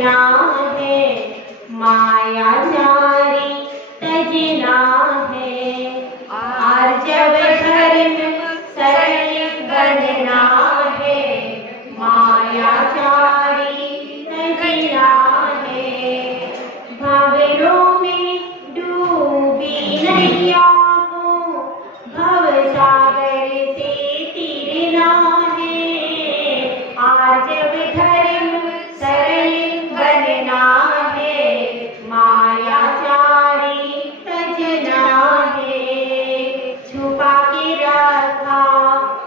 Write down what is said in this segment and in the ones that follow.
बनना है, माया जारी तजना है। आर्जव धर्म सरल बनना है, माया जारी तजना है। भंवरों में डूबी नैया को भव सागर से तिरना है। आर्जव धर्म सरल बनना है, माया जारी तजना है। छुपा के रखा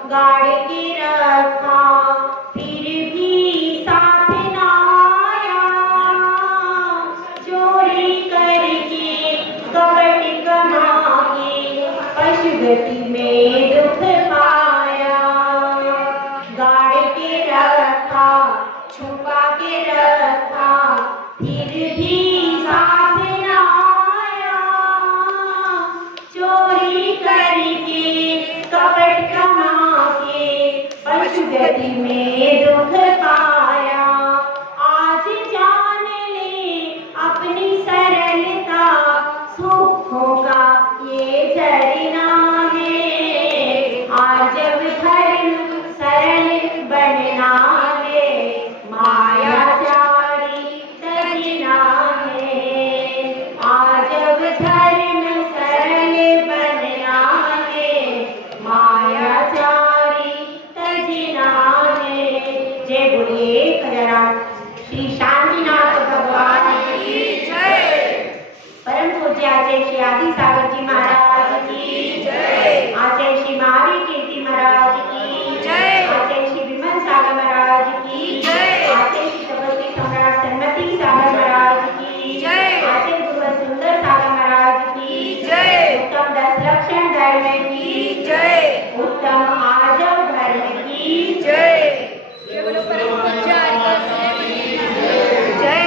गाड़ के रखा, फिर भी साथ ना आया। चोरी करके कपट कमा के पशुगति में दुख पाया। गाड़ के रखा छुपा के रखा, फिर भी साथ ना आया। चोरी करके कपट कमा के पशुगति में दुख पाया। आज जान ले अपनी सरलता, सुखों का ये झरना है। आर्जव धर्म सरल बनना है, माया जारी तजना है। आर्जव धर्म सरल बनना है, माया जारी तजना है। जय बोलिए खजराट श्री शांतिनाथ भगवान की जय। परम पूज्य आचार्य श्री आदि सागर जी महाराज की जय। आचार्य श्री महावीर कीर्ति महाराज की जय। आचार्य श्री विमल सागर महाराज की जय। आचार्य श्री तपस्वी सम्राट सन्मति सागर महाराज की जय। आचार्य गुरु सुंदर सागर महाराज की जय। उत्तम 10 लक्षण धर्म की जय। उत्तम आर्जव धर्म की जय। केवल परम पूज्य आचार्य की जय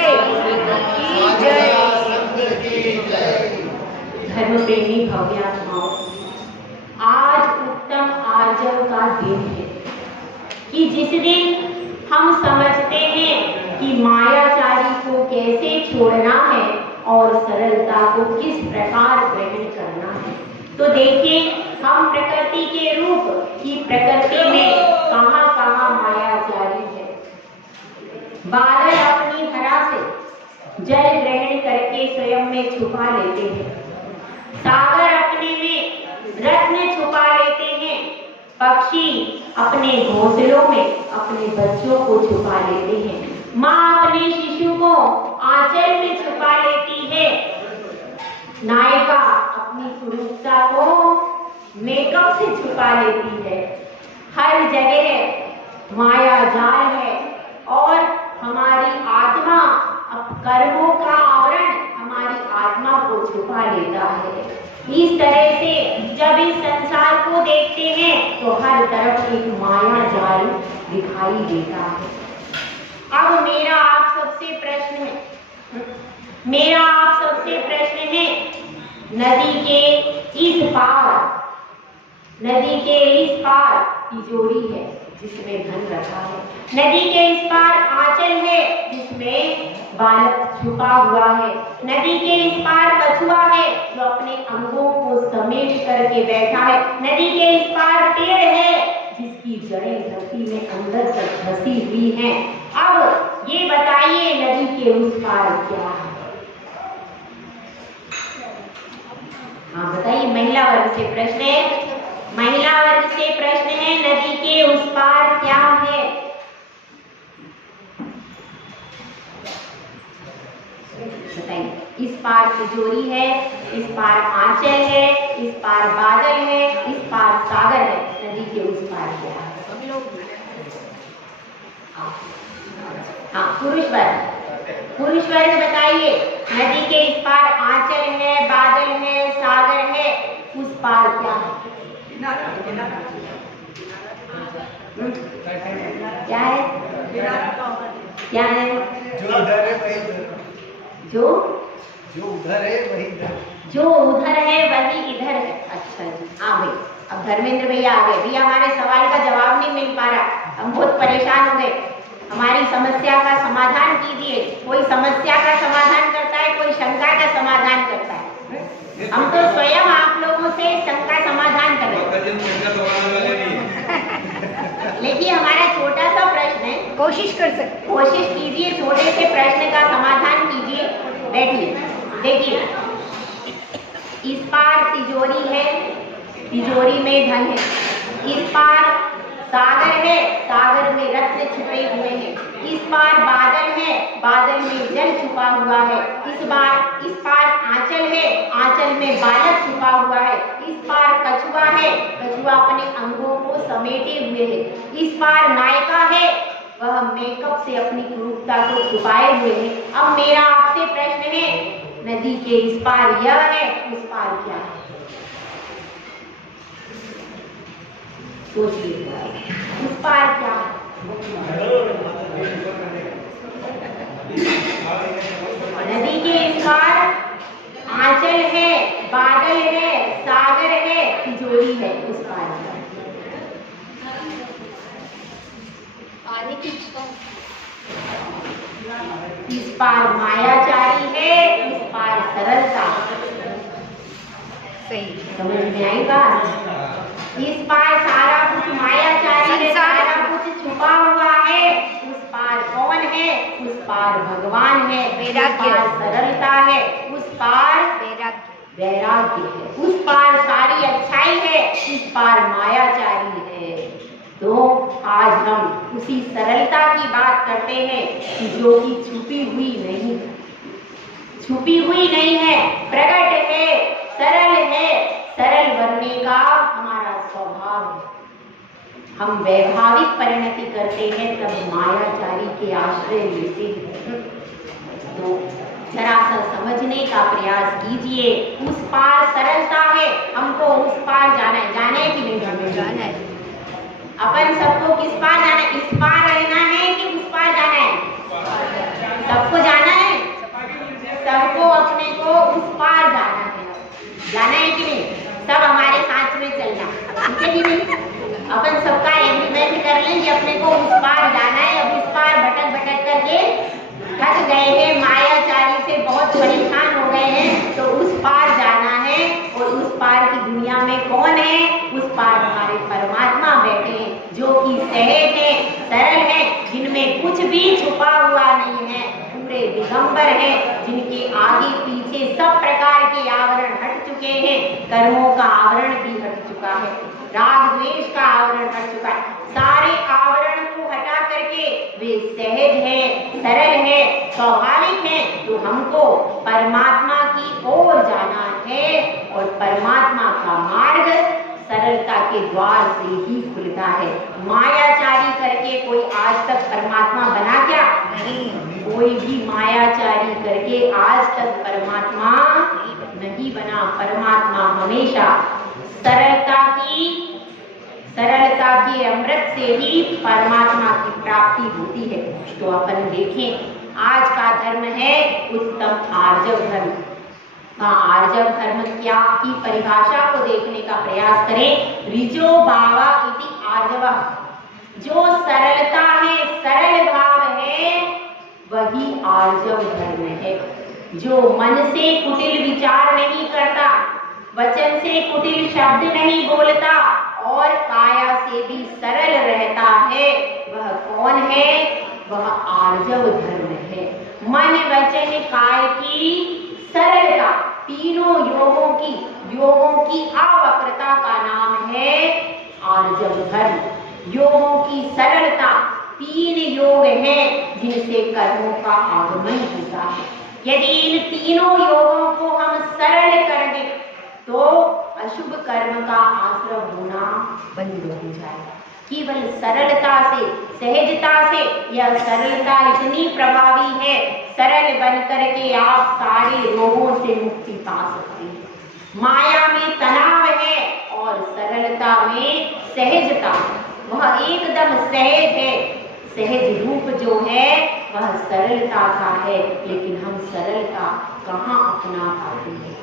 की जय। धर्म प्रेमी भव्यात्माओं, आज उत्तम आर्जव का दिन है कि जिस दिन हम समझते हैं कि मायाचारी को कैसे छोड़ना है और सरलता को किस प्रकार ग्रहण करना है। तो देखिए, हम प्रकृति के रूप की प्रकृति में कहाँ कहाँ मायाचारी है। बादल अपनी धरा से जल ग्रहण करके स्वयं में छुपा लेते हैं। सागर अपने में रत्न छुपा लेते हैं। पक्षी अपने घोंसलों में अपने बच्चों को छुपा लेते हैं। माँ अपने शिशु को आंचल में छुपा लेती है। नायिका अपनी कुरूपता को मेकअप से छुपा लेती है। हर जगह माया जाल है और हमारी आत्मा कर्मों का आवरण हमारी आत्मा को छुपा लेता है। इस तरह से जब इस संसार को देखते हैं तो हर तरफ एक माया जाल दिखाई देता है। अब मेरा आप सबसे प्रश्न है, नदी के इस पार तिजोरी है जिसमें धन रखा है। नदी के इस पार आंचल है जिसमें बालक छुपा हुआ है। नदी के इस पार कछुआ है जो अपने अंगों को समेट करके बैठा है। नदी के इस पार पेड़ है जिसकी जड़ें धरती में अंदर तक धसी हुई हैं। अब ये बताइए, नदी के उस पार क्या है? हाँ बताइए, महिला वर्ग से प्रश्न है। महिला वर्ग से प्रश्न है, नदी के उस पार क्या है? बताइए। इस पार तिजोरी है, इस पार आंचल है, इस पार बादल है, इस पार सागर है। नदी के उस पार क्या है? हाँ, पुरुष वर्ग बताइए, नदी के इस पार आंचल है, बादल है, सागर है, उस पार क्या है? क्या है? क्या है? जो उधर है वही इधर। जो उधर है वही इधर। जो उधर है वही इधर है। अच्छा जी, हाँ भाई, अब धर्मेंद्र भैया आ गए। भैया हमारे सवाल का जवाब नहीं मिल पा रहा, हम बहुत परेशान हो गए। हमारी समस्या का समाधान कीजिए। कोई समस्या का समाधान करता है, कोई शंका का समाधान करता है। हम तो स्वयं आप लोगों से शंका समाधान कर रहे हैं। लेकिन हमारा छोटा सा प्रश्न है, कोशिश कीजिए, छोटे से प्रश्न का समाधान कीजिए। बैठिए, देखिए, इस पार तिजोरी है, तिजोरी में धन है। इस पार सागर है, सागर में रत्न छुपे हुए हैं। इस पार बादल है, बादल में जल छुपा हुआ है। इस पार आंचल है, आंचल में बालक छुपा हुआ है। इस पार कछुआ है, कछुआ अपने अंगों को समेटे हुए है। इस पार नायिका है, वह मेकअप से अपनी क्रूरता को छुपाए हुए है। अब मेरा आपसे प्रश्न है, नदी के इस पार यह है, उस पार क्या है? सोचिए, उस पार क्या है? नदी के इस पार आंचल है, बादल है, सागर है, तिजोरी है। उस पार क्या है? इस पार मायाचारी है, उस पार सरलता। सही समझ में आई बात? इस पार सारा कुछ मायाचारी है, सारा कुछ छुपा हुआ है। उस पार कौन है? उस पार भगवान है। उस पार सरलता है, उस पार वैराग्य है। उस पार सारी अच्छाई है, इस पार मायाचारी है। तो आज हम उसी सरलता की बात करते हैं कि जो कि छुपी हुई नहीं है, प्रकट है, सरल है। सरल बनने का हमारा स्वभाव है। हम वैभाविक परिणति करते हैं, तब मायाचारी के आश्रय लेते हैं। तो जरा सा समझने का प्रयास कीजिए। उस पार सरलता है, हमको उस पार जाना है। जाना है कि नहीं जाना है? अपन सबको किस पार जाना है? इस पार रहना है कि उस पार जाना है? सबको जाना है, सबको अपने को उस पार जाना है। जाना है कि नहीं? सब हमारे साथ में चलना, ठीक है कि नहीं? अपन सबका एग्रीमेंट कर लें कि अपने को उस पार जाना है। अब इस पार भटक करके थक गए हैं, मायाचारी से बहुत परेशान हो गए हैं, तो उस पार जाना है। और उस पार की दुनिया में कौन है? उस पार हमारे परमात्मा बैठे हैं, जो कि सहज है, सरल है, जिनमें कुछ भी छुपा हुआ नहीं है, पूरे दिगंबर हैं, जिनके आगे पीछे सब प्रकार के आवरण हट चुके हैं। कर्मों का आवरण भी हट चुका है, राग द्वेष का आवरण हट चुका है। सारे आवरण को हटा करके वे सहज है, सरल है, स्वाभाविक है। तो हमको परमात्मा की ओर जाना है, और परमात्मा का मार्ग सरलता के द्वार से ही खुलता है। मायाचारी करके कोई आज तक परमात्मा बना क्या? नहीं, कोई भी मायाचारी करके आज तक परमात्मा नहीं बना। परमात्मा हमेशा सरलता के अमृत से ही परमात्मा की प्राप्ति होती है। तो अपन देखें, आज का धर्म है उत्तम आर्जव धर्म। आर्जव धर्म क्या की परिभाषा को देखने का प्रयास करें। ऋजो भावा इति आर्जव, जो सरलता है, सरल भाव है, वही आर्जव धर्म है। जो मन से कुटिल विचार नहीं करता, वचन से कुटिल शब्द नहीं बोलता, और काया से भी सरल रहता है, वह कौन है? वह आर्जव धर्म है। मन वचन काय की सरलता, तीनों योगों की अवक्रता का नाम है आर्जव धर्म। योगों की सरलता, 3 योग हैं जिनसे कर्मों का आगमन होता है। यदि इन तीनों योगों को हम सरल कर दें, तो अशुभ कर्म का आश्रय होना बंद हो जाएगा। केवल सरलता से, सहजता से, यह सरलता इतनी प्रभावी है, सरल बनकर के आप सारे रोगों से मुक्ति पा सकते हैं। माया में तनाव है और सरलता में सहजता, वह एकदम सहज है। सहज रूप जो है वह सरलता का है, लेकिन हम सरलता कहाँ अपना पाते हैं?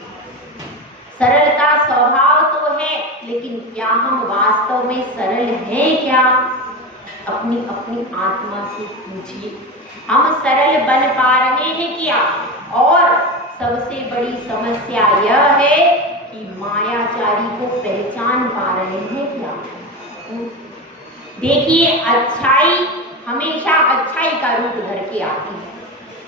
सरलता स्वभाव तो है, लेकिन क्या हम वास्तव में सरल हैं क्या? अपनी आत्मा से पूछिए। हम सरल बन पा रहे हैं क्या? और सबसे बड़ी समस्या यह है कि मायाचारी को पहचान पा रहे हैं क्या? देखिए, अच्छाई हमेशा अच्छाई का रूप धर के आती है,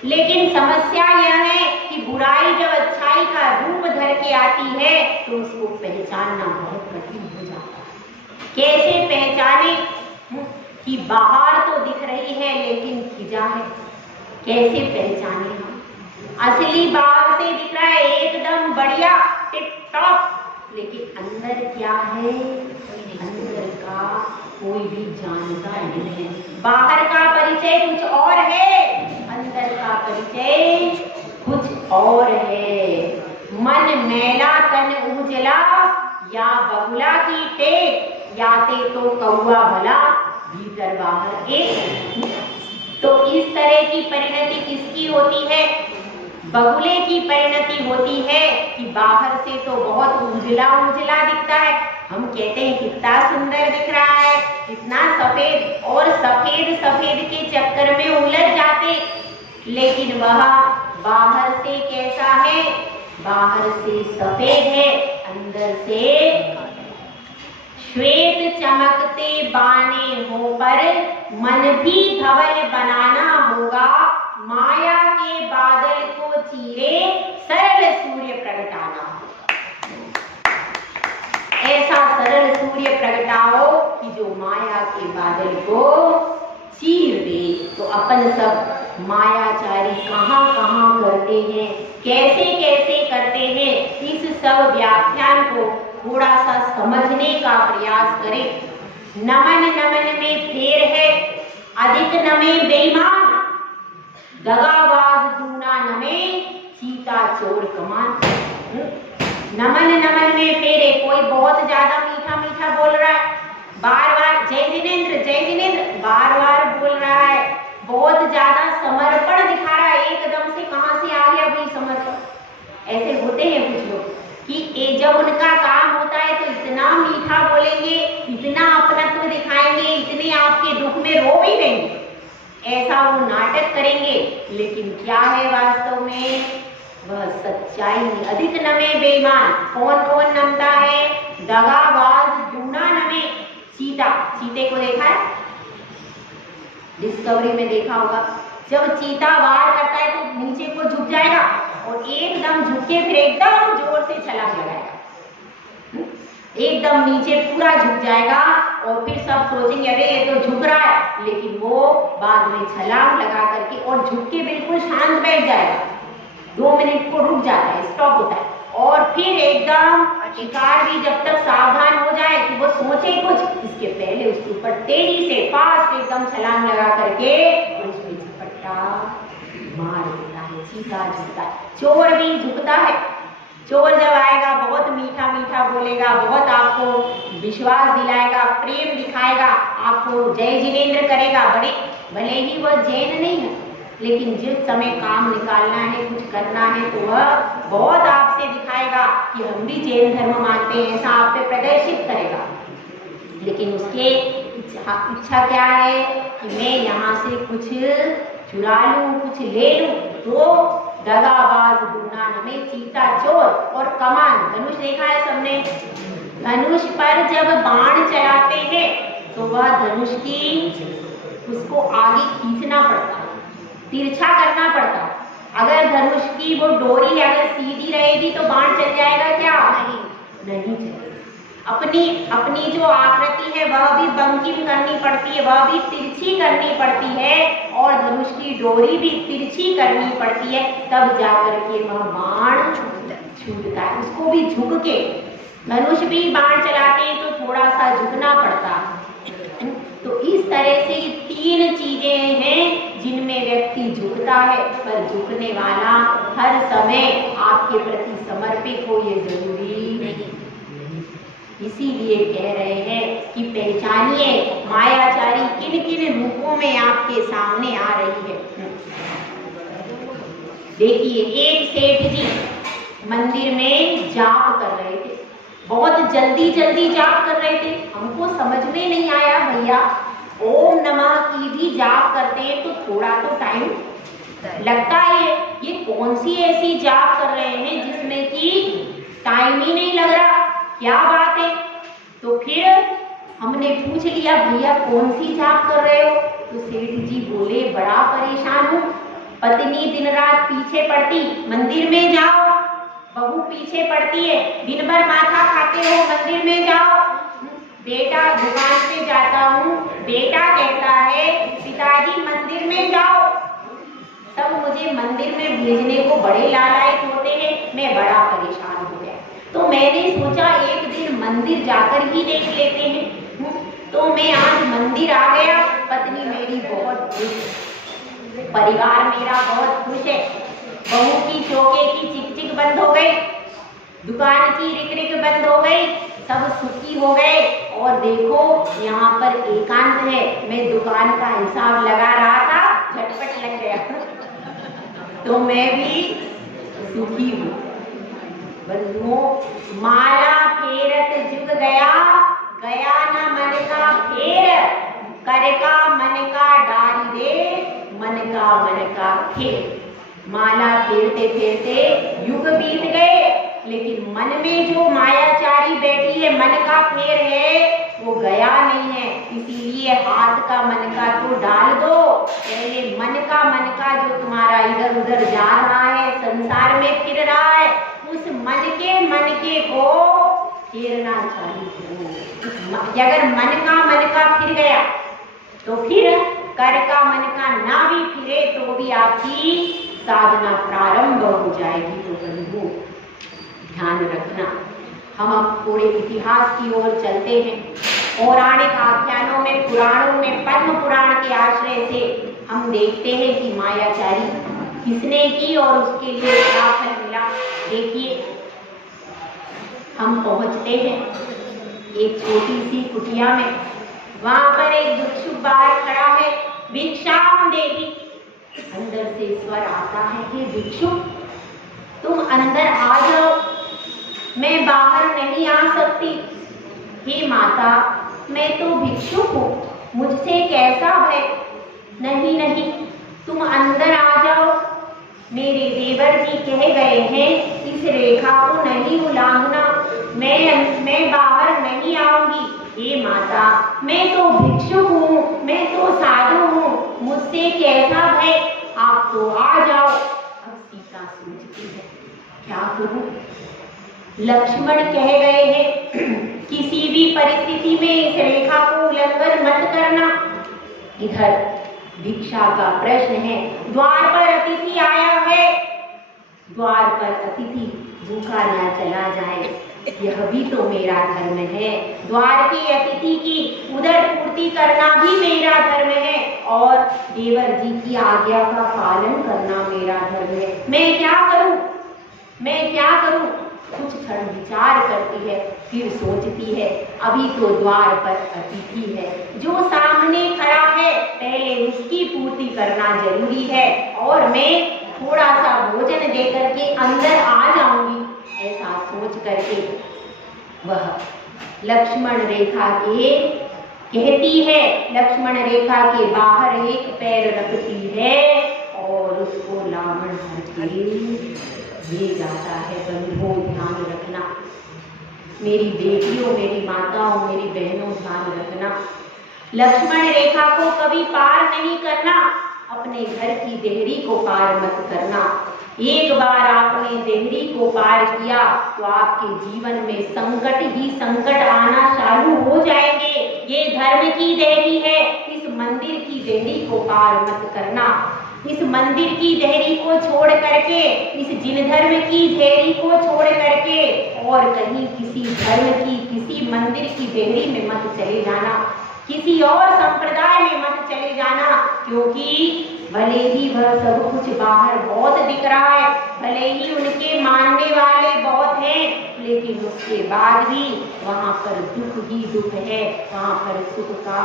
लेकिन समस्या यह है कि बुराई जब अच्छाई का रूप धर के आती है तो उसको पहचानना बहुत कठिन हो जाता है। कैसे पहचाने कि बाहर तो दिख रही है लेकिन खिजा है? कैसे पहचाने हम? असली बाहर से दिख रहा है एकदम बढ़िया टिप टॉप, लेकिन अंदर क्या है? अंदर का कोई भी जानता नहीं है। बाहर का परिचय कुछ और है, अंदर का परिचय कुछ और है। मन मैला तन उजला, या बगुला की टेक, याते तो कौआ भला भीतर बाहर एक। तो इस तरह की परिणति किसकी होती है? बगुले की परिणति होती है कि बाहर से तो बहुत उजला उजला दिखता है, हम कहते हैं कितना सुंदर दिख रहा है, कितना सफेद, और सफेद सफेद के चक्कर में उलझ जाते, लेकिन वह बाहर से कैसा है? बाहर से सफेद है, अंदर से श्वेत चमकते बाने हो पर मन भी धवल बनाना होगा, माया के बादल को चीरे सरल सूर्य प्रगटाना होगा। ऐसा सरल सूर्य प्रगटाओ कि जो माया के बादल को चीर दे। तो अपन सब मायाचारी कहाँ कहाँ करते हैं, कैसे कैसे करते हैं, इस सब व्याख्यान को थोड़ा सा समझने का प्रयास करें। नमन नमन में फेर है, अधिक नमे बेईमान, दगाबाज दूना नमे, चीता चोर कमान। नमन नमन में फेरे, कोई बहुत ज्यादा मीठा मीठा बोल रहा है, बार बार जय जिनेंद्र बार बार बोल रहा है, बहुत ज्यादा समर्पण दिखा रहा है, एकदम से कहां से आ गया भाई समर्पण। ऐसे होते हैं कुछ लोग कि जब उनका काम होता है तो इतना मीठा बोलेंगे, इतना अपनत्व दिखाएंगे, इतने आपके दुख में रो भी देंगे, ऐसा वो नाटक करेंगे, लेकिन क्या है वास्तव में? वह सच्चाई नहीं। अधिक नमे बेईमान, कौन कौन नमता है? दगाबाज दूना नमे, चीता, चीते को देखा है? डिस्कवरी में देखा होगा, जब चीता वार करता है तो नीचे को झुक जाएगा और एकदम झुक के फिर एकदम जोर से छलांग लगाएगा, एकदम नीचे पूरा झुक जाएगा, और फिर सब सोचेंगे अरे ये तो झुक रहा है, लेकिन वो बाद में छलांग लगा करके और झुक के बिल्कुल शांत बैठ जाएगा, 2 मिनट को रुक जाता है, स्टॉप होता है, और फिर एकदम शिकार भी जब तक सावधान हो जाए कि वो सोचे कुछ, इसके पहले उसके ऊपर तेजी से फास्ट एकदम छलांग लगा करके उसमें झपट्टा मार देता है, चीता झुकता है। चोर भी झुकता है, चोर जब आएगा बहुत मीठा मीठा बोलेगा, बहुत आपको विश्वास दिलाएगा, प्रेम दिखाएगा, आपको जय जिनेंद्र करेगा, बड़े भले ही वह जैन नहीं है, लेकिन जिस समय काम निकालना है, कुछ करना है, तो वह बहुत आपसे दिखाएगा कि हम भी जैन धर्म मानते हैं, ऐसा आप पे प्रदर्शित करेगा, लेकिन उसके इच्छा क्या है कि मैं यहाँ से कुछ चुरा लूं, कुछ ले लूं। तो दगाबाज दूना नमे, चीता चोर, और कमान, धनुष देखा है सबने? धनुष पर जब बाण चलाते हैं तो वह धनुष की उसको आगे खींचना पड़ता है, तिरछा करना पड़ता है। अगर धनुष की वो डोरी अगर सीधी रहेगी तो बाण चल जाएगा क्या? नहीं चलेगा। अपनी जो आकृति है वह भी बंकिम करनी पड़ती है, वह भी तिरछी करनी पड़ती है, और धनुष की डोरी भी तिरछी करनी पड़ती है, तब जाकर के वह बाण छूटता है। उसको भी झुक के, धनुष भी बाण चलाते हैं तो थोड़ा सा झुकना पड़ता है। तो इस तरह से ये 3 चीजें हैं जिनमें व्यक्ति झुकता है, पर झुकने वाला हर समय आपके प्रति समर्पित हो, ये जरूरी नहीं। इसीलिए कह रहे हैं कि पहचानिए मायाचारी किन किन रूपों में आपके सामने आ रही है। देखिए, एक सेठ जी मंदिर में जाप कर रहे थे, बहुत जल्दी जल्दी जाप कर रहे थे, हमको समझ में नहीं आया भैया ओम नमः की भी जाप करते हैं तो थोड़ा तो टाइम लगता है। ये कौन सी ऐसी जाप कर रहे हैं जिसमें कि टाइम ही नहीं लग रहा, क्या बात है? तो फिर हमने पूछ लिया भैया कौन सी जाप कर रहे हो? तो सेठ जी बोले बड़ा परेशान हूँ, पत्नी दिन रात पीछे पड़ती, मंदिर में जाओ, बहू पीछे पड़ती है, दिन भर माथा खाते हो, मंदिर में जाओ, बेटा दुकान पे जाता हूँ, बेटा कहता है पिताजी मंदिर में जाओ, तब मुझे मंदिर में भेजने को बड़े लालायित होते हैं, मैं बड़ा परेशान हो गया। तो मैंने सोचा एक दिन मंदिर जाकर ही देख लेते हैं। तो मैं आज मंदिर आ गया, पत्नी मेरी बहुत खुश, परिवार मेरा बहुत खुश है, बहू की चौके की चिक चिक बंद हो गई, दुकान की रिक रिक बंद हो गई, सब सुखी हो गए। और देखो यहाँ पर एकांत है, मैं दुकान का हिसाब लगा रहा था, झटपट लग गया तो मैं भी सुखी हूँ। बंधुओं, माला फेरत जुग गया, गया न मन का फेर, कर का मन का डारी दे, मन का फेर। माला फेरते फेरते युग बीत गए, लेकिन मन में जो मायाचारी बैठी है, मन का फेर है, वो गया नहीं है। इसीलिए हाथ का मन का तो डाल दो, पहले मन का जो तुम्हारा इधर उधर जा रहा है, संसार में फिर रहा है, उस मन के को फेरना चाहिए। अगर मन का फिर गया तो फिर कर का मन का ना भी फिरे तो भी आपकी साधना प्रारंभ हो जाएगी। तो बंधु ध्यान रखना। हम अब थोड़े इतिहास की ओर चलते हैं। पौराणिक आख्यानों में, पुराणों में, पद्म पुराण के आश्रय से हम देखते हैं कि मायाचारी किसने की और उसके लिए क्या फल मिला। देखिए, हम पहुंचते हैं एक छोटी सी कुटिया में, वहां पर एक भिक्षु बाहर खड़ा है, भिक्षाम देवी। अंदर से स्वर आता है, हे भिक्षु तुम अंदर आ जाओ, मैं बाहर नहीं आ सकती। हे माता, मैं तो भिक्षु हूँ, मुझसे कैसा भय? नहीं नहीं, तुम अंदर आ जाओ, मेरे देवर जी कह गए हैं इस रेखा को नहीं उल्लांघना, मैं बाहर नहीं आऊंगी। हे माता, मैं तो भिक्षु हूँ, मैं तो साधु हूँ, मुझसे कैसा भय? आप तो आ जाओ। अब सीता सोचती है क्या करूं? लक्ष्मण कह गए हैं किसी भी परिस्थिति में इस रेखा को उल्लंघन मत करना। इधर भिक्षा का प्रश्न है, द्वार पर अतिथि आया है, द्वार पर अतिथि भूखा ना चला जाए, यह भी तो मेरा धर्म है। द्वार की अतिथि की उदर पूर्ति करना भी मेरा धर्म है और देवर जी की आज्ञा का पालन करना मेरा धर्म है। मैं क्या करूं? मैं क्या करूं? कुछ क्षण विचार करती है, फिर सोचती है अभी तो द्वार पर अतिथि है, जो सामने खड़ा है पहले उसकी पूर्ति करना जरूरी है और मैं थोड़ा सा भोजन दे करके अंदर आ जाऊंगी। ऐसा सोच करके वह लक्ष्मण रेखा के कहती है, लक्ष्मण रेखा के बाहर एक पैर रखती है और उसको लावण भर के ले जाता है। बंधुओं ध्यान रखना, मेरी बेटियों, मेरी माताओं, मेरी बहनों ध्यान रखना, लक्ष्मण रेखा को कभी पार नहीं करना, अपने घर की देहरी को पार मत करना। एक बार आपने देहरी को पार किया तो आपके जीवन में संकट ही संकट आना चालू हो जाएंगे। ये धर्म की देहरी है, इस मंदिर की देहरी को पार मत करना। इस मंदिर की देहरी को छोड़ करके, इस जिन धर्म की देहरी को छोड़ करके और कहीं किसी धर्म की, किसी मंदिर की देहरी में मत चले जाना, किसी और संप्रदाय में मत चले जाना, क्योंकि भले ही वह सब कुछ बाहर बहुत दिख रहा है, भले ही उनके मानने वाले बहुत हैं, लेकिन उसके बाद भी वहाँ पर दुख ही दुख है, वहाँ पर सुख का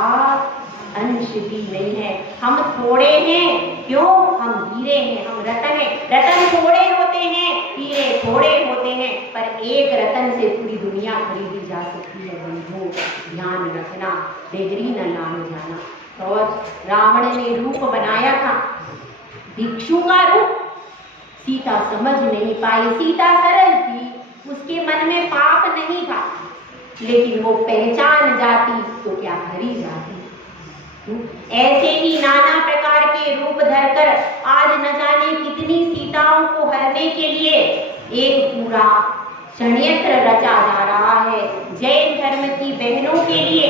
अंश भी नहीं है। हम थोड़े हैं, क्यों? हम हीरे हैं, हम रतन हैं। रतन थोड़े होते हैं, हीरे थोड़े होते हैं, पर एक रतन से पूरी दुनिया खरीदी जा सकती है। बंधुओं ध्यान रखना, देहरी न लाने जाना। और रावण ने रूप बनाया था भिक्षु का रूप। सीता समझ नहीं पाई, सीता सरल थी, उसके मन में पाप नहीं था, लेकिन वो पहचान जाती तो क्या हरी जाती। ऐसे ही नाना प्रकार के रूप धरकर आज न जाने कितनी सीताओं को हरने के लिए एक पूरा षड्यंत्र रचा जा रहा है। जैन धर्म की बहनों के लिए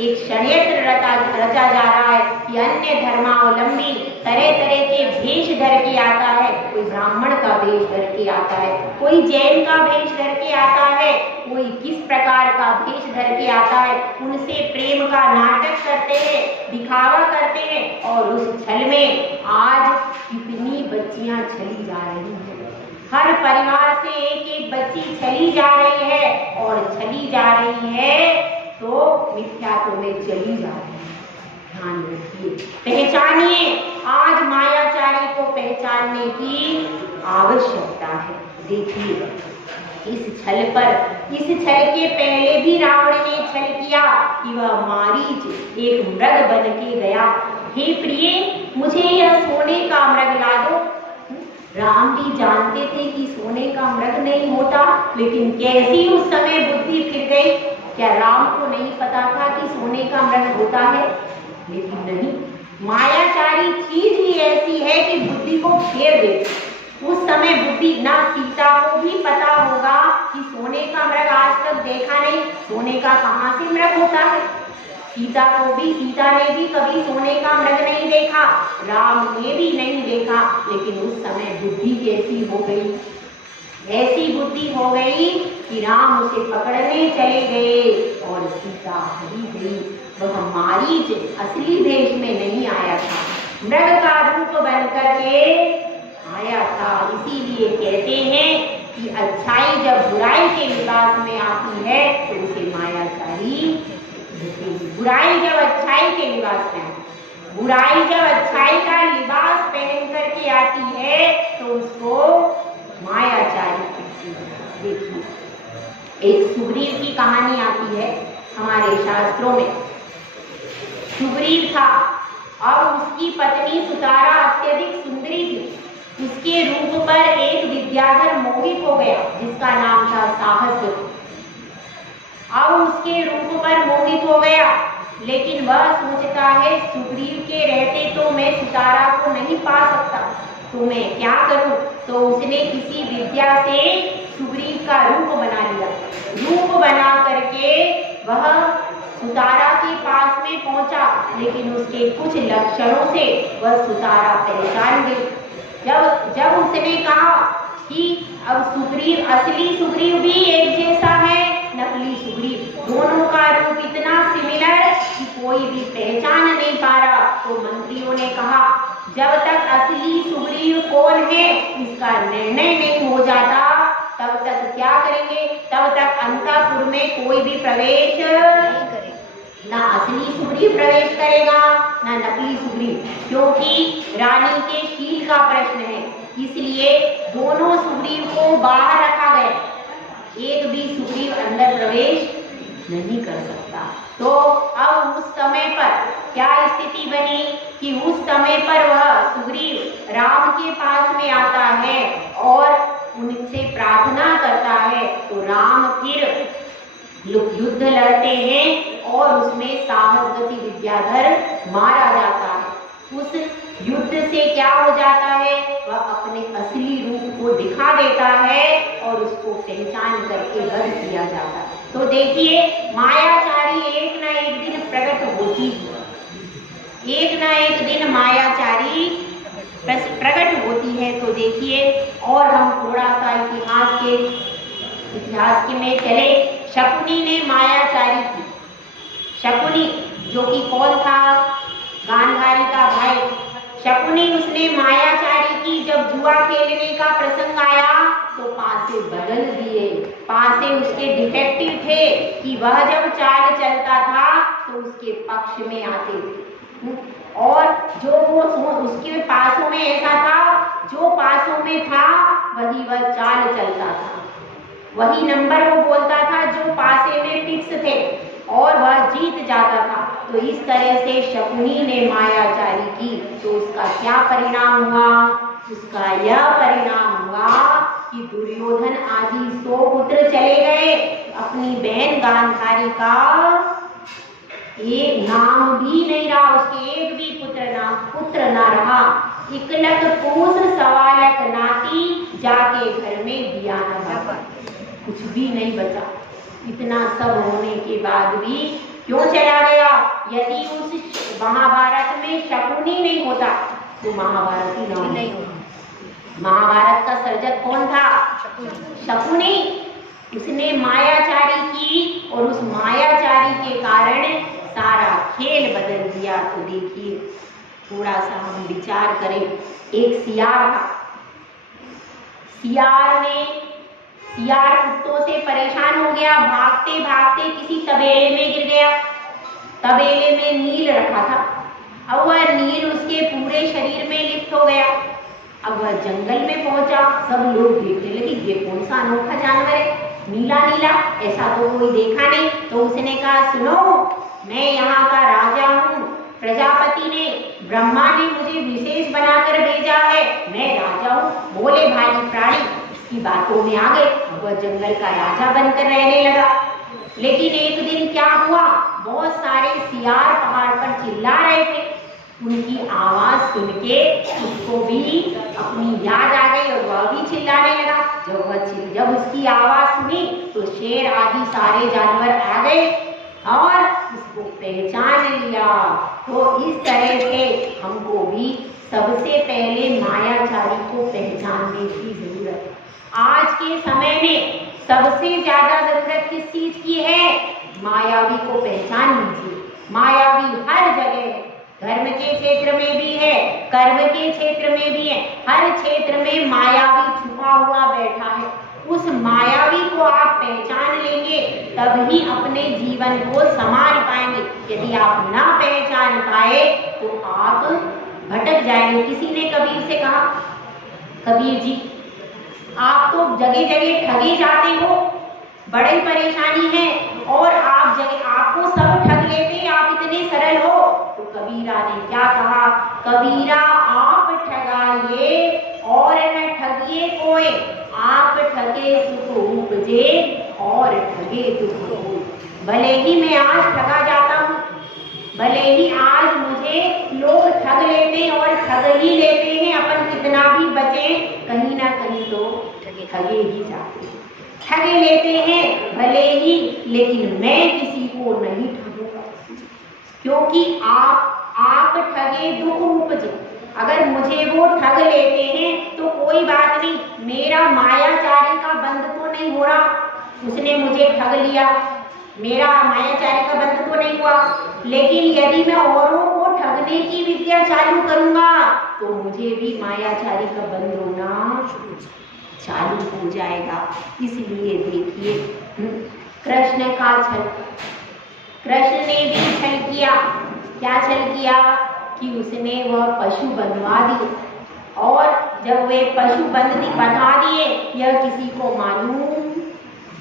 एक षड्यंत्र रचा जा रहा है कि अन्य धर्मावलंबी तरह तरह के भेष धर के आता है। कोई ब्राह्मण का भेष धर के आता है, कोई जैन का भेष धर के आता है, कोई किस प्रकार का भेष धर के आता है। उनसे प्रेम का नाटक करते हैं, दिखावा करते हैं, और उस छल में आज कितनी बच्चियां चली जा रही हैं। हर परिवार से एक एक बच्ची चली जा रही है, और चली जा रही है तो मिथ्यात्व में चली जा रही है। ध्यान रखिए, पहचानिए। आज मायाचारी को पहचानने की आवश्यकता है। देखिए, इस छल के पहले भी रावण ने छल किया कि वह मारीच एक मृग बन के गया। हे प्रिय, मुझे यह सोने का मृग ला दो। राम भी जानते थे कि सोने का मृग नहीं होता, लेकिन कैसी उस समय बुद्धि फिर गई। क्या राम को नहीं पता था कि सोने का मृग होता है? लेकिन नहीं, मायाचारी चीज ही ऐसी है कि बुद्धि को फेर देती। उस समय बुद्धि, ना सीता को भी पता होगा कि सोने का मृग आज तक देखा नहीं, सोने का कहाँ से मृग होता है। सीता ने भी कभी सोने का मृग नहीं देखा, राम ने भी नहीं देखा, लेकिन उस समय बुद्धि कैसी हो गई, ऐसी बुद्धि हो गई कि राम उसे पकड़ने चले गए और सीता हरी गई। वह मारीच असली भेष में नहीं आया था, मृग का रूप बन करके आया था। इसीलिए कहते हैं कि अच्छाई जब बुराई के लिबास में आती है तो उसे मायाचारी, बुराई जब अच्छाई के लिबास में, बुराई जब अच्छाई का लिबास पहन करके आती है तो उसको मायाचारी कहते हैं। देखिए, एक सुग्रीव की कहानी आती है हमारे शास्त्रों में। सुग्रीव था और उसकी पत्नी सुतारा अत्यधिक सुंदरी थी। उसके रूप पर एक विद्याधर मोहित हो गया जिसका नाम था साहस। अब उसके रूप पर मोहित हो गया, लेकिन वह सोचता है सुग्रीव के रहते तो मैं सुतारा को नहीं पा सकता, तो मैं क्या करूं। तो उसने किसी विद्या से सुग्रीव का रूप बना लिया। रूप बना करके वह सुतारा के पास में पहुंचा, लेकिन उसके कुछ लक्षणों से वह सुतारा पहचान गई। जब उसने कहा कि अब सुग्रीव, असली सुग्रीव भी एक जैसा है, नकली सुग्रीव, दोनों का रूप इतना सिमिलर कि कोई भी पहचान नहीं पा रहा, तो मंत्रियों ने कहा जब तक असली सुग्रीव कौन है इसका निर्णय नहीं हो जाता तब तक क्या करेंगे, तब तक अंतःपुर में कोई भी प्रवेश नहीं करेगा। ना असली सुग्रीव प्रवेश करेगा ना नकली सुग्रीव, क्योंकि रानी के शील का प्रश्न है। इसलिए दोनों सुग्रीव को बाहर रखा गया, एक भी सुग्रीव अंदर प्रवेश नहीं कर सकता। तो अब उस समय पर क्या स्थिति बनी कि उस समय पर वह सुग्रीव राम के पास में आता है और उनसे प्रार्थना करता है, तो राम फिर युद्ध लड़ते हैं और उसमें साहसवती विद्याधर मारा जाता है। उस युद्ध से क्या हो जाता है, वह अपने असली रूप को दिखा देता है और उसको पहचान करके वध किया जाता है। तो देखिए, मायाचारी एक न एक दिन प्रकट होती है, एक न एक दिन मायाचारी प्रकट होती है। तो देखिए, और हम थोड़ा सा इतिहास के में चले। शकुनी ने मायाचारी की, शकुनी जो कि कौन था, गांधारी का भाई शकुनी, उसने मायाचारी की। जब जुआ खेलने का प्रसंग आया तो पासे बदल दिए। पासे उसके डिफेक्टिव थे कि वह जब चाल चलता था तो उसके पक्ष में आते थे, और जो वो उसके पासों में ऐसा था, जो पासों में था वही वह चाल चलता था, वही नंबर वो बोलता था जो पासे में फिक्स थे, और वह जीत जाता था। तो इस तरह से शकुनी ने मायाचारी की, तो उसका क्या परिणाम हुआ? उसका यह परिणाम हुआ कि दुर्योधन आदि 100 पुत्र चले गए, अपनी बहन गांधारी का एक नाम भी नहीं रहा, उसके एक भी पुत्र ना रहा। इकलक पूत सवालक नाती, जाके घर में दिया न बाबा, कुछ भी नहीं बचा। इतना सब होने के बाद भी क्यों चला गया? यदि उस महाभारत में शकुनी नहीं होता तो महाभारत ही नहीं होता। महाभारत का सर्जक कौन था? शकुनी। उसने मायाचारी की और उस मायाचारी के कारण सारा खेल बदल दिया। तो देखिए, थोड़ा सा हम विचार करें। एक सियार था, सियार कुत्तों से परेशान हो गया, भागते भागते किसी तबेले में गिर गया। तबेले में नील रखा था, अब वह नील उसके पूरे शरीर में लिप्त हो गया। अब वह जंगल में पहुंचा, सब लोग देखने लगे ये कौन सा अनोखा जानवर है, नीला नीला, ऐसा तो कोई देखा नहीं। तो उसने कहा, सुनो, मैं यहाँ का राजा हूँ, प्रजापति ने, ब्रह्मा ने मुझे विशेष बनाकर भेजा है, मैं राजा हूँ। बोले भाई प्राणी की बातों में आ गए, वह जंगल का राजा बनकर रहने लगा। लेकिन एक दिन क्या हुआ, बहुत सारे सियार पहाड़ पर चिल्ला रहे थे। उनकी आवाज सुन के उसको भी अपनी याद आ गई और वह भी चिल्लाने लगा। जब उसकी आवाज सुनी तो शेर आदि सारे जानवर आ गए और उसको पहचान लिया। तो इस तरह से हमको भी सबसे पहले मायाचारी को पहचानने की जरूरत है। आज के समय में सबसे ज्यादा जरूरत किस चीज की है? मायावी को पहचान लीजिए। मायावी हर जगह है, धर्म के क्षेत्र में भी है, कर्म के क्षेत्र में भी है, हर क्षेत्र में मायावी छुपा हुआ बैठा है। उस मायावी को आप पहचान लेंगे तभी अपने जीवन को संभाल पाएंगे। यदि आप ना पहचान पाए तो आप भटक जाएंगे। किसी ने कबीर से कहा, कबीर जी आप तो जगह जगह ठगे जाते हो, बड़ी परेशानी है, और आपको सब ठग लेते हैं, आप इतने सरल हो। तो कबीरा ने क्या कहा, कबीरा आप ठगाइए और न ठगिए कोई, आप ठगे सुख उपजे और ठगे दुख होए। भले ही मैं आज ठगा जाता हूँ, भले ही आज मुझे लोग ठग लेते हैं और ठग ही लेते हैं, अपन कितना भी बचे कहीं ना कहीं तो ठगे ही जाते हैं, ठगे लेते हैं भले ही, लेकिन मैं किसी को नहीं ठगूंगा, क्योंकि आप ठगे दुख उपजे। अगर मुझे वो ठग लेते हैं तो कोई बात नहीं, मेरा मायाचारी का बंध तो नहीं हो रहा, उसने मुझे ठग लिया, मेरा मायाचारी का बंध तो नहीं हुआ। लेकिन यदि मैं औरों को ठगने की विद्या चालू करूंगा तो मुझे भी मायाचारी का बंध होना चालू हो जाएगा। इसलिए देखिए, कृष्ण का छल, कृष्ण ने भी छल किया। क्या छल किया कि उसने वह पशु बंधवा दिए, और जब वे पशु बंधा दिए, यह किसी को मालूम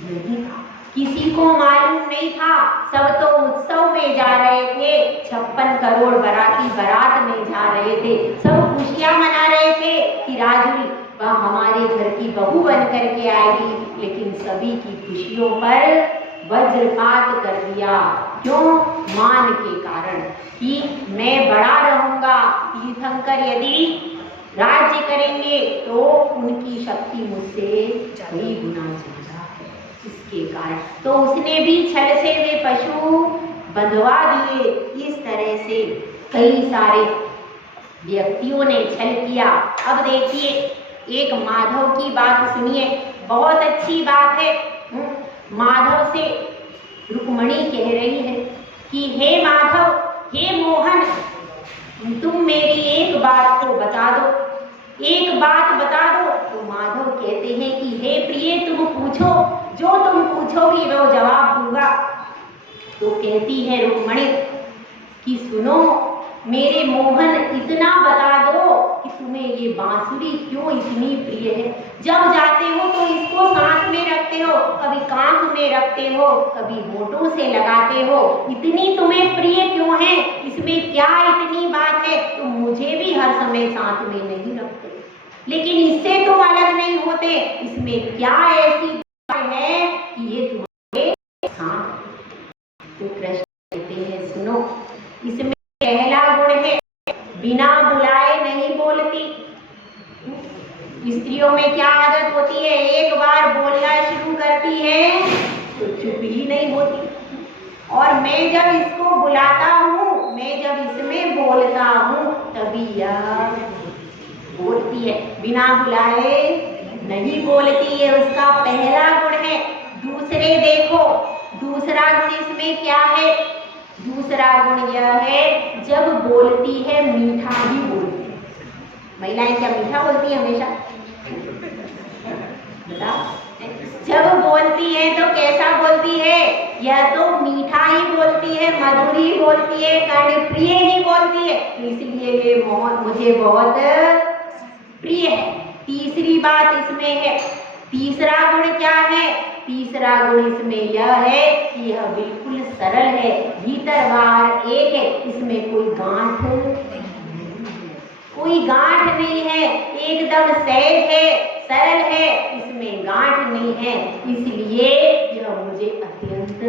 नहीं था, किसी को मालूम नहीं था। सब तो उत्सव में जा रहे थे, 56 करोड़ बराती बारात में जा रहे थे, सब खुशियां मना रहे थे कि राजुरी वह हमारे घर की बहू बन करके आएगी। लेकिन सभी की खुशियों पर वज्रपात कर दिया। क्यों? मान के कारण कि मैं बड़ा रहूंगा, तीर्थंकर यदि राज्य करेंगे तो उनकी शक्ति मुझसे कई गुना ज्यादा है, इसके कारण तो उसने भी छल से वे पशु बंधवा दिए। इस तरह से कई सारे व्यक्तियों ने छल किया। अब देखिए, एक माधव की बात सुनिए, बहुत अच्छी बात है। माधव से रुक्मणी कह रही है कि हे माधव, हे मोहन, तुम मेरी एक बात को बता दो, एक बात बता दो। तो माधव कहते हैं कि हे प्रिय, तुम पूछो, जो तुम पूछोगी वो जवाब दूंगा। तो कहती है रुक्मणी कि सुनो मेरे मोहन, इतना बता दो कि तुम्हें ये बांसुरी क्यों इतनी प्रिय है? जब जाते हो तो इसको साथ में रखते हो, कभी कान में रखते हो, कभी होठों से लगाते हो, इतनी तुम्हें प्रिय क्यों है? इसमें क्या इतनी बात है? तुम मुझे भी हर समय साथ में नहीं रखते, लेकिन इससे तुम अलग नहीं होते, इसमें क्या ऐसी बात है कि ये तुम्हारे साथ? तो कृष्ण कहते हैं, सुनो, इसमें पहला गुण है बिना बुलाए नहीं बोलती। स्त्रियों में क्या आदत होती है? एक बार बोलना शुरू करती है तो चुप ही नहीं होती। और मैं जब इसको बुलाता हूँ, मैं जब इसमें बोलता हूँ, तभी यह बोलती है, बिना बुलाए नहीं बोलती है। उसका पहला गुण है। दूसरे देखो, दूसरा गुण इसमें क्या है? दूसरा गुण यह है, जब बोलती है मीठा ही बोलती है। महिलाएं क्या मीठा बोलती है हमेशा? बताओ, जब बोलती है तो कैसा बोलती है? यह तो मीठा ही बोलती है, मधुर ही बोलती है, कर्णप्रिय ही बोलती है, इसलिए ये मुझे बहुत प्रिय है। तीसरी बात इसमें है, तीसरा गुण क्या है? तीसरा गुण इसमें यह है कि यह बिल्कुल सरल है, भीतर बाहर एक है, इसमें कोई गांठ नहीं है, एकदम सहज है, सरल है, इसमें गांठ नहीं है, इसलिए यह मुझे अत्यंत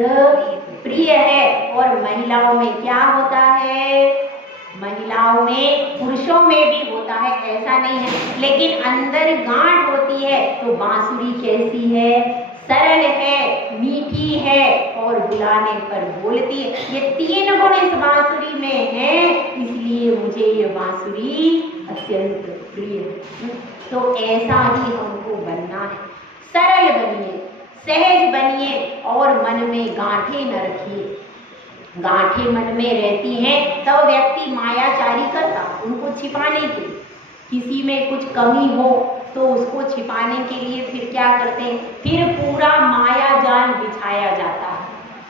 प्रिय है। और महिलाओं में क्या होता है? महिलाओं में, पुरुषों में भी होता है, ऐसा नहीं है, लेकिन अंदर गांठ होती है। तो बांसुरी कैसी है? सरल है, मीठी है और बुलाने पर बोलती है। ये तीन गुण इस बांसुरी में है, इसलिए मुझे ये बांसुरी अत्यंत प्रिय है। तो ऐसा ही हमको बनना है, सरल बनिए, सहज बनिए और मन में गांठें न रखिए। गांठें मन में रहती हैं तब व्यक्ति मायाचारी करता, उनको छिपाने के लिए। किसी में कुछ कमी हो तो उसको छिपाने के लिए फिर क्या करते हैं? फिर पूरा माया जाल बिछाया जाता है,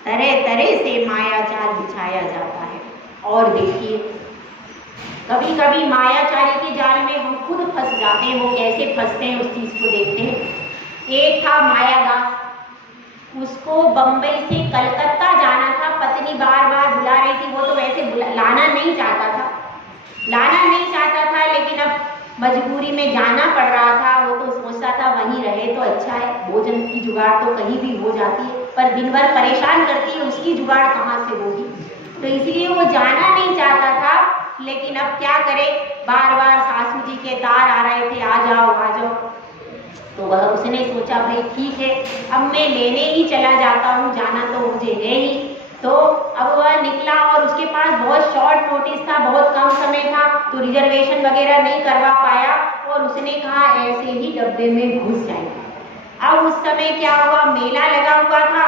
तरह तरह से माया जाल बिछाया जाता है। और देखिए, कभी कभी मायाचारी के जाल में हम खुद फंस जाते हैं। वो कैसे फंसते हैं उस चीज को देखते हैं। एक था मायादास, उसको बंबई से कलकत्ता जाना था, पत्नी बार बार बुला रही थी, वो तो वैसे लाना नहीं चाहता था, लेकिन अब मजबूरी में जाना पड़ रहा था। वो तो सोचता था वहीं रहे तो अच्छा है, भोजन की जुगाड़ तो कहीं भी हो जाती है, पर दिन भर परेशान करती है, उसकी जुगाड़ कहाँ से होगी? तो इसलिए वो जाना नहीं चाहता था। लेकिन अब क्या करे, बार बार सासू जी के तार आ रहे थे, आ जाओ। तो वह उसने सोचा भाई ठीक है, अब मैं लेने ही चला जाता हूँ, जाना तो मुझे है ही। तो अब वह निकला और उसके पास बहुत शॉर्ट नोटिस था, बहुत कम समय था, तो रिजर्वेशन वगैरह नहीं करवा पाया और उसने कहा ऐसे ही डब्बे में घुस जाएगा। अब उस समय क्या हुआ, मेला लगा हुआ था,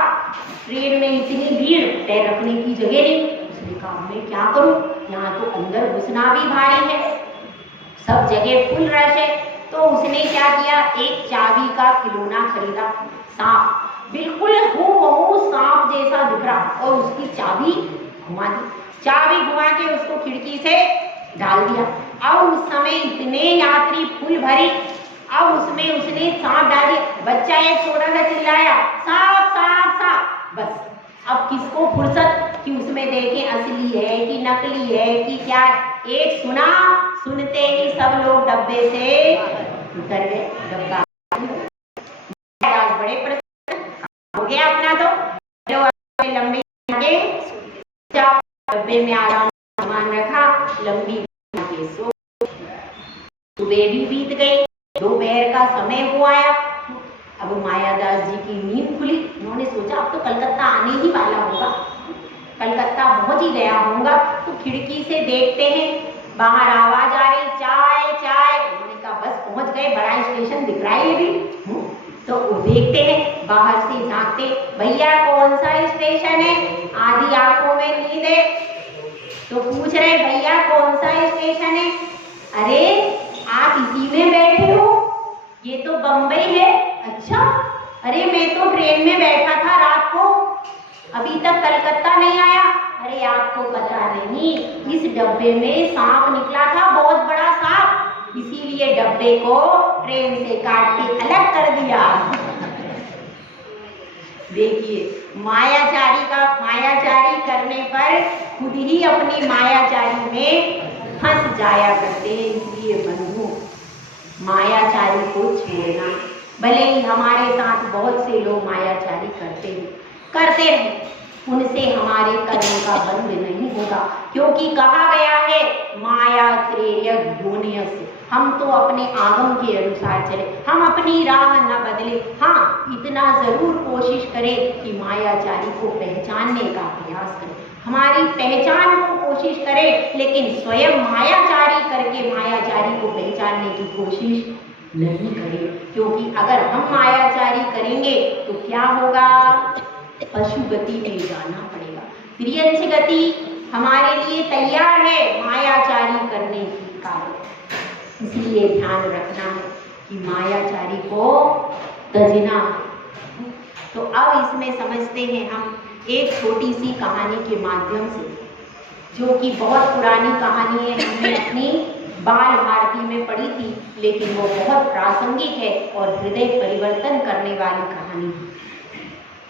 ट्रेन में इतनी भीड़, पैर रखने की जगह नहीं। उसने कहा मैं क्या करूं, यहाँ तो अंदर घुसना भी भारी है, सब जगह फुल रश है। तो उसने क्या किया, एक चाबी का खिलौना खरीदा, सांप, बिल्कुल हूबहू सांप जैसा दिख रहा, और उसकी चाबी घुमा दी, चाबी घुमा के उसको खिड़की से डाल दिया। अब उस समय इतने यात्री फुल भरी, अब उसमें उसने सांप डाल दिया। बच्चा एक छोटा सा चिल्लाया, सांप सांप सांप। बस अब किसको फुर्सत कि उसमें देखें असली है कि नकली है कि क्या। एक सुना, सुनते ही सब लोग डब्बे से उतर गए। डब्बा बड़े प्रसन्न हो गया अपना, तो लंबी डब्बे में आराम सामान रखा, लंबी सो। सुबह भी बीत गई, दोपहर का समय हो आया। अब मायादास जी की नींद खुली, उन्होंने सोचा अब तो कलकत्ता आने ही वाला होगा, कलकत्ता पहुंच ही गया होगा। तो खिड़की से देखते हैं, बाहर आवाज आ रही, चाय चाय। उन्होंने कहा बस पहुंच गए, बड़ा स्टेशन दिख रहा है ये भी। तो वो देखते हैं, बाहर से झांकते, भैया कौन सा स्टेशन है? आधी आंखों में नींद है, तो पूछ रहे भैया कौन सा स्टेशन है? अरे आप इसी में बैठे हो, ये तो बंबई है। अच्छा, अरे मैं तो ट्रेन में बैठा था रात को, अभी तक कलकत्ता नहीं आया। अरे आपको पता नहीं, इस डब्बे में सांप निकला था, बहुत बड़ा सांप, इसीलिए डब्बे को प्रेम से काट के अलग कर दिया। देखिए, मायाचारी करने पर खुद ही अपनी मायाचारी में फंस जाया करते हैं। इसलिए बंधु, मायाचारी को छोड़ना, भले ही हमारे साथ बहुत से लोग मायाचारी करते हैं, उनसे हमारे कर्म का बंध नहीं होगा, क्योंकि कहा गया है माया त्रेय योनियस। हम तो अपने आगम के अनुसार चले, हम अपनी राह न बदले। हाँ, इतना जरूर कोशिश करें कि मायाचारी को पहचानने का प्रयास करें, हमारी पहचान को कोशिश करें, लेकिन स्वयं मायाचारी करके मायाचारी को पहचानने की कोशिश नहीं करें। क्योंकि अगर हम मायाचारी करेंगे तो क्या होगा? पशु गति में जाना पड़ेगा। त्रियंश गति हमारे लिए तैयार है मायाचारी करने की कारण। इसलिए ध्यान रखना है कि मायाचारी को तजना है। तो अब इसमें समझते हैं हम एक छोटी सी कहानी के माध्यम से, जो कि बहुत पुरानी कहानी है, हमने अपनी बाल भारती में पढ़ी थी, लेकिन वो बहुत प्रासंगिक है और हृदय परिवर्तन करने वाली कहानी है।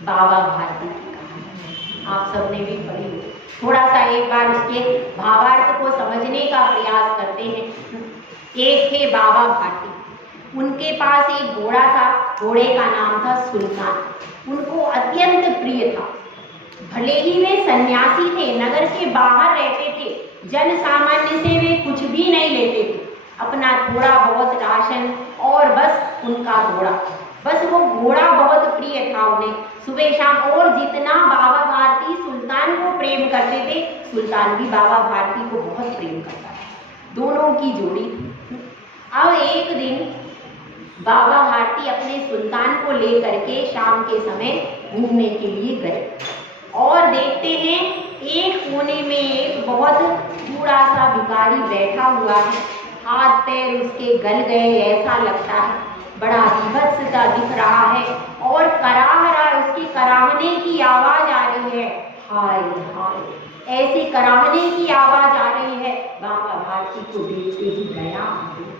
बाबा भारती की कहानी आप सबने भी पढ़ी हो। थोड़ा सा एक बार उसके भावार्थ को समझने का प्रयास करते हैं। एक थे बाबा भारती, उनके पास एक घोड़ा था, घोड़े का नाम था सुल्तान। उनको अत्यंत प्रिय था। भले ही वे सन्यासी थे, नगर के बाहर रहते थे, जन सामान्य से वे कुछ भी नहीं लेते थे, अपना थोड़ा बहुत राशन और बस उनका घोड़ा, बस वो घोड़ा बहुत प्रिय था उन्हें, सुबह शाम। और जितना बाबा भारती सुल्तान को प्रेम करते थे, सुल्तान भी बाबा भारती को बहुत प्रेम करता था। दोनों की जोड़ी थी। अब एक दिन बाबा भारती अपने सुल्तान को लेकर के शाम के समय घूमने के लिए गए और देखते हैं एक कोने में एक बहुत बूढ़ा सा भिखारी बैठा हुआ है, हाथ पैर उसके गल गए ऐसा लगता है, बड़ा विभत्स सा दिख रहा है और कराह रहा, उसकी कराहने की आवाज आ रही है, हाय हाय, ऐसी कराहने की आवाज आ रही है। बाबा भारती को देखते ही दया आ गई।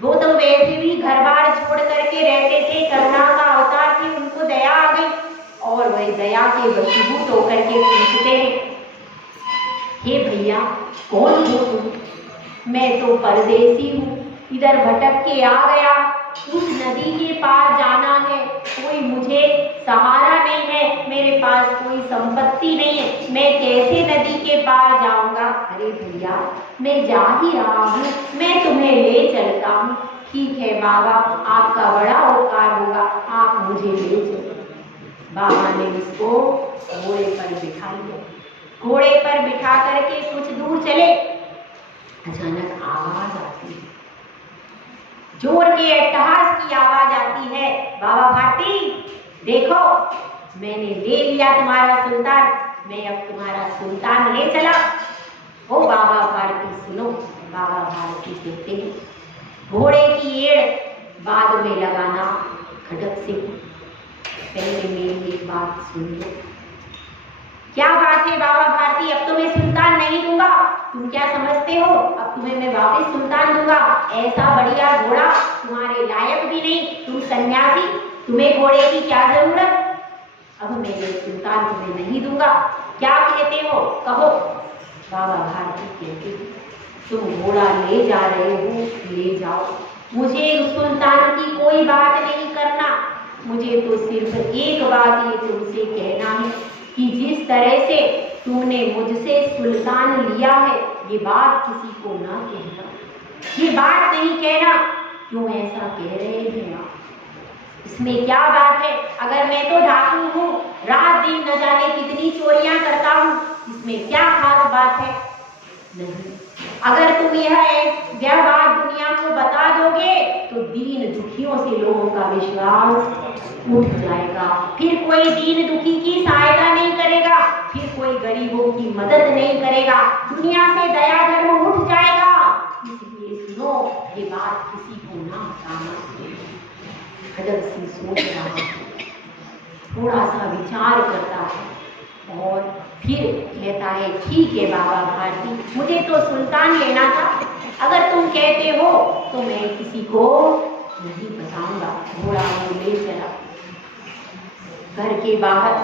वो तो वैसे भी घर बार छोड़ करके रहते थे, करुणा का अवतार थे, उनको दया आ गई और वह दया के वशीभूत होकर के पूछते हैं, हे भैया कौन हो तुम? मैं तो परदेसी हूँ, इधर भटक के आ गया, उस नदी के पार जाना है, कोई मुझे सहारा नहीं है, मेरे पास कोई संपत्ति नहीं है, मैं कैसे नदी के पार जाऊंगा? अरे भैया मैं जा ही रहा हूँ, मैं तुम्हें ले चलता हूँ। ठीक है बाबा, आपका बड़ा उपकार होगा, आप मुझे ले चलो। बाबा ने उसको घोड़े पर बिठा लिया। घोड़े पर बिठा करके कुछ दूर चले, अचानक आवाज आती है, जोर के अट्टहास की आवाज आती है, बाबा भारती देखो मैंने ले लिया तुम्हारा सुल्तान, मैं अब तुम्हारा सुल्तान ले चला। ओ बाबा भारती सुनो, बाबा भारती कहते हैं घोड़े की एड़ बाद में लगाना खटक से, पहले मेरी एक बात सुन लो। क्या बात है बाबा भारती? अब तुम्हें सुल्तान नहीं दूंगा, तुम क्या समझते हो अब तुम्हें मैं वापस सुल्तान दूंगा? ऐसा बढ़िया घोड़ा तुम्हारे लायक भी नहीं, तुम सन्यासी, तुम्हें घोड़े की क्या जरूरत? अब मैं ये सुल्तान तुम्हें नहीं दूंगा, क्या कहते हो कहो? बाबा भारती कहते हैं तुम घोड़ा ले जा रहे हो, ले जाओ, मुझे उस सुल्तान की कोई बात नहीं करना, मुझे तो सिर्फ एक बात ये तुमसे कहना है कि जिस तरह से तुमने मुझसे सुल्तान लिया है, ये बात किसी को ना कहना, ये बात नहीं कहना। क्यों ऐसा कह रहे हैं आप? इसमें क्या बात है? अगर मैं तो डाकू हूँ, रात दिन न जाने कितनी चोरियां करता हूँ, इसमें क्या खास बात है? नहीं, अगर तुम यह बात दुनिया को बता दोगे तो दीन दुखियों से लोगों का विश्वास उठ जाएगा, फिर कोई दीन दुखी की सहायता नहीं करेगा, फिर कोई गरीबों की मदद नहीं करेगा, दुनिया से दया धर्म उठ जाएगा। इसलिए सुनो, ये बात किसी को ना बताना। खडक सिंह सोच रहा है, थोड़ा सा विचार करता है और फिर कहता है ठीक है बाबा भारती, मुझे तो सुल्तान लेना था, अगर तुम कहते हो तो मैं किसी को नहीं बताऊंगा। घोड़ा वो ले चला। घर के बाहर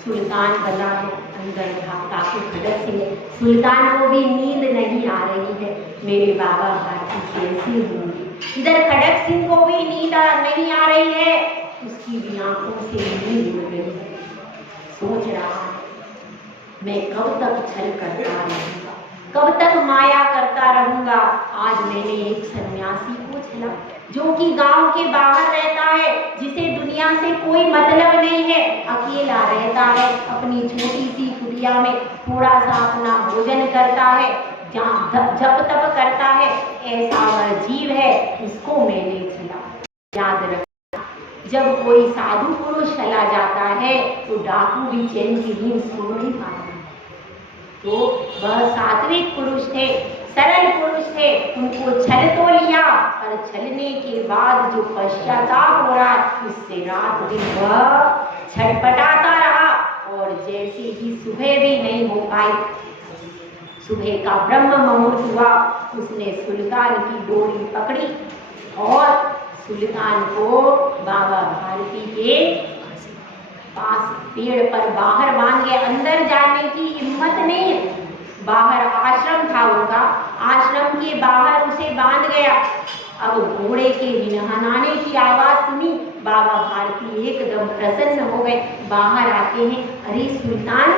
सुल्तान बना है, अंदर डाकू खड़क सिंह। सुल्तान को भी नींद नहीं आ रही है, मेरे बाबा भारती कैसे होंगे। इधर खड़क सिंह को भी नींद नहीं आ रही है, उसकी भी आंखों से नींद उड़ रही है। सोच रहा है मैं कब तक छल करता रहूंगा, कब तक माया करता रहूंगा। आज मैंने एक सन्यासी को छला जो कि गांव के बाहर रहता है, जिसे दुनिया से कोई मतलब नहीं है, अकेला रहता है, अपनी छोटी सी कुटिया में थोड़ा सा अपना भोजन करता है, जप तप करता है। ऐसा वह जीव है, उसको मैंने छला। याद रखना, जब कोई साधु पुरुष चला जाता है तो डाकू भी चैन की नींद सो नहीं पाता। तो वह सात्विक पुरुष थे, सरल पुरुष थे, उनको छल तो लिया, पर छलने के बाद जो पश्चाताप हो रहा है उससे रात दिन वह छटपटाता रहा। और जैसे ही सुबह भी नहीं हो पाई, सुबह का ब्रह्म मुहूर्त हुआ, उसने सुल्तान की डोरी पकड़ी और सुल्तान को बाबा भारती के पास पेड़ पर बाहर बांध के, अंदर जाने की हिम्मत नहीं, बाहर आश्रम था उनका, आश्रम के बाहर उसे बांध गया। अब घोड़े के नहलाने की आवाज सुनी, बाबा भारती एकदम प्रसन्न हो गए। बाहर आते हैं, अरे सुल्तान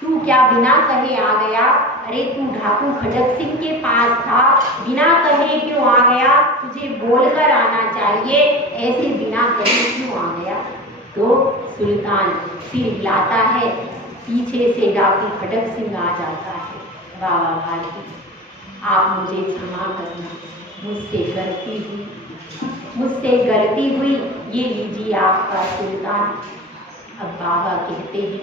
तू क्या बिना कहे आ गया? अरे तू डाकू खड़क सिंह के पास था, बिना कहे क्यों आ गया? तुझे बोलकर आना चाहिए, ऐसे बिना कहे क्यों आ गया? तो सुल्तान सिर हिलाता है, पीछे से डाकू खड़क सिंह आ जाता है। बाबा भारती आप मुझे क्षमा करना, मुझसे गलती हुई, ये लीजिए आपका सुल्तान। अब बाबा कहते हैं,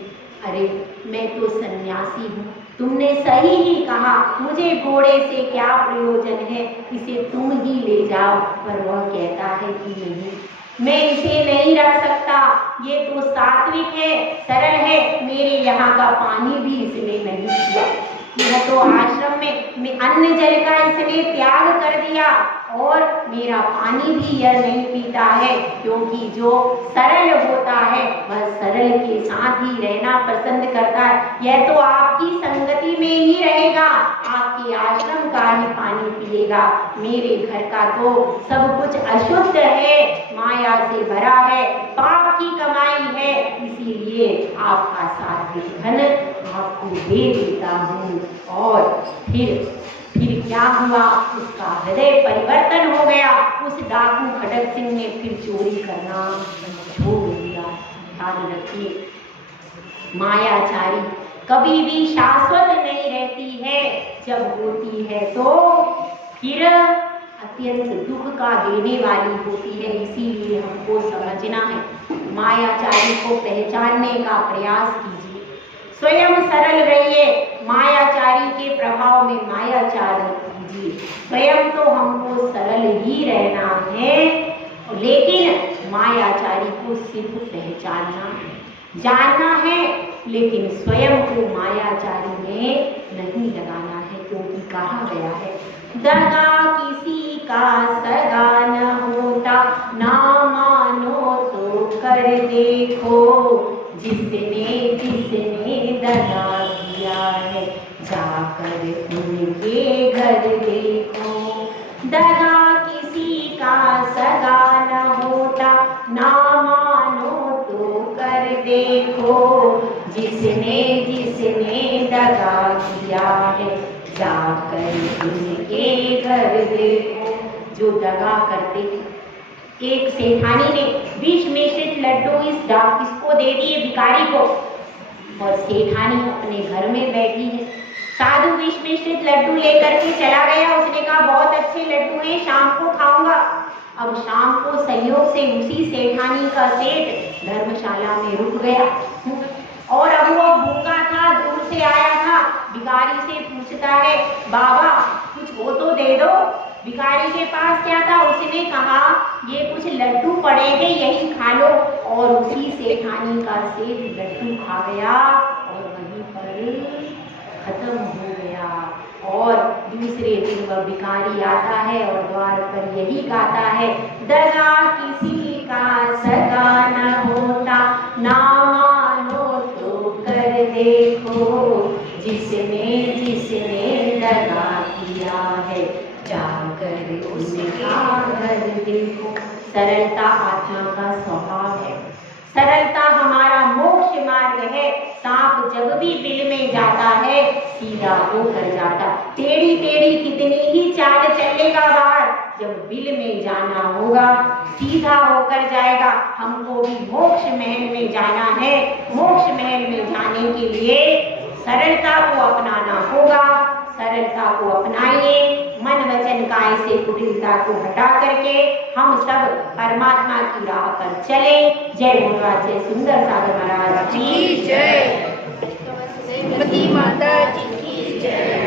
अरे मैं तो सन्यासी हूँ, तुमने सही ही कहा, मुझे घोड़े से क्या प्रयोजन है, इसे तुम ही ले जाओ। पर वह कहता है कि नहीं, मैं इसे नहीं रख सकता, ये तो सात्विक है, सरल है, मेरे यहाँ का पानी भी इसने नहीं पिया, यह तो आश्रम में अन्न जल का इसने त्याग कर दिया और मेरा पानी भी यह नहीं पीता है, क्योंकि जो सरल होता है वह सरल के साथ ही रहना पसंद करता है। यह तो आपकी संगति में ही रहेगा, आपके आश्रम का ही पानी पिएगा, मेरे घर का तो सब कुछ अशुद्ध है, माया से भरा है, पाप की कमाई है, इसीलिए आपका सात्विक धन आपको दे देता हूँ। और फिर क्या हुआ, उसका हृदय परिवर्तन हो गया। उस डाकू खड़क सिंह ने फिर चोरी करना छोड़ दिया। ध्यान रखिए, मायाचारी कभी भी शाश्वत नहीं रहती है, जब होती है तो फिर अत्यंत दुख का देने वाली होती है। इसीलिए हमको समझना है, मायाचारी को पहचानने का प्रयास कीजिए, स्वयं सरल रहिए, मायाचारी के प्रभाव में मायाचार मत कीजिए। स्वयं तो हमको सरल ही रहना है, लेकिन मायाचारी को सिर्फ पहचानना है, जानना है, लेकिन स्वयं को मायाचारी में नहीं लगाना है, क्योंकि कहा गया है, दगा किसी का सगा न होता, ना मानो तो कर देखो, जिसने दगा किया है जाकर उनके घर देखो। दगा किसी का सगा न होता, ना मानो तो कर देखो, जिसने दगा किया है जाकर उनके घर देखो। जो दगा करते, एक सेठानी ने 20 मिश्रित लड्डू इसको दे दिए भिखारी को, और सेठानी अपने घर में बैठी है। साधु 20 मिश्रित लड्डू लेकर के चला गया, उसने कहा बहुत अच्छे लड्डू हैं, शाम को खाऊंगा। अब शाम को संयोग से उसी सेठानी का सेठ धर्मशाला में रुक गया, और अब वो भूखा था, दूर से आया था, भिखारी से पूछता है, बाबा कुछ हो तो दे दो। भिखारी के पास क्या था, उसने कहा ये कुछ लड्डू पड़े हैं, यही खा लो। और उसी सेठानी का सेठ लड्डू खा गया और वहीं पर खत्म हो गया। और दूसरे दिन वह भिखारी आता है और द्वार पर यही गाता है, दगा किसी का सगा न होता, ना मानो तो कर देखो, जिसने जिसने दगा किया है जाकर उसका घर देखो। सरलता आत्मा का स्वभाव है, सरलता हमारा मोक्ष मार्ग है। सांप जब भी बिल में जाता है सीधा होकर जाता, टेढ़ी टेढ़ी कितनी ही चाल चलेगा बाहर, जब बिल में जाना होगा सीधा होकर जाएगा। हमको भी मोक्ष महल में जाना है, मोक्ष महल में जाने के लिए सरलता को अपनाना होगा। सरलता को अपनाइए, मन वचन काय से कुटिलता को हटा करके हम सब परमात्मा की राह पर चले। जय भगवान, जय सुंदर सागर महाराज की जय, माता जी की जय।